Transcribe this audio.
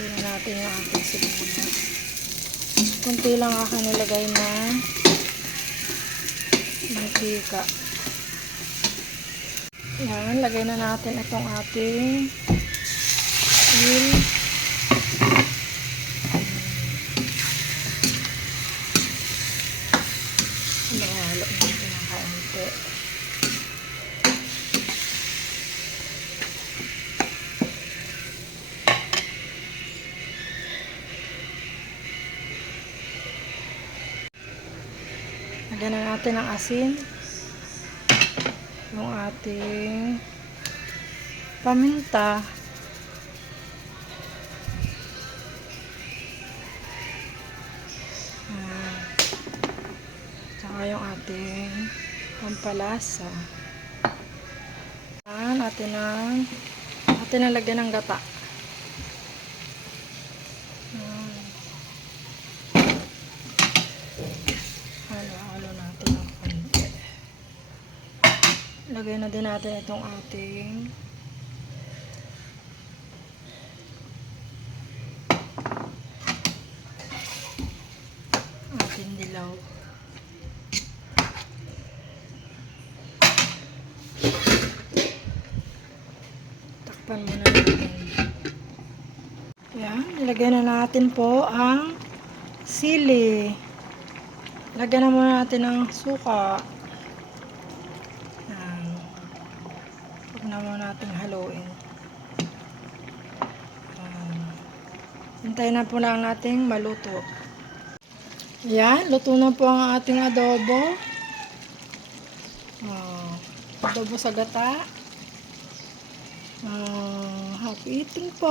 Lagyan na natin yung ating sibuyas. Kunti lang aking nilagay na mantika. Yan, lagay na natin itong ating oil. Mahalo natin ng kaunti. Lagyan na natin ang asin. Yung ating paminta. Tsaka yung ating pampalasa. Atin na lagyan ng gata. Halo natin ng konti. Lagay na din natin itong ating dilaw. Takpan muna natin. Yan, ilagay na natin po ang sili. Lagyan na muna natin ng suka. Huwag na muna natin haluin. Hintayin na po lang natin maluto. Yan, luto na po ang ating adobo. Adobo sa gata. Happy eating po!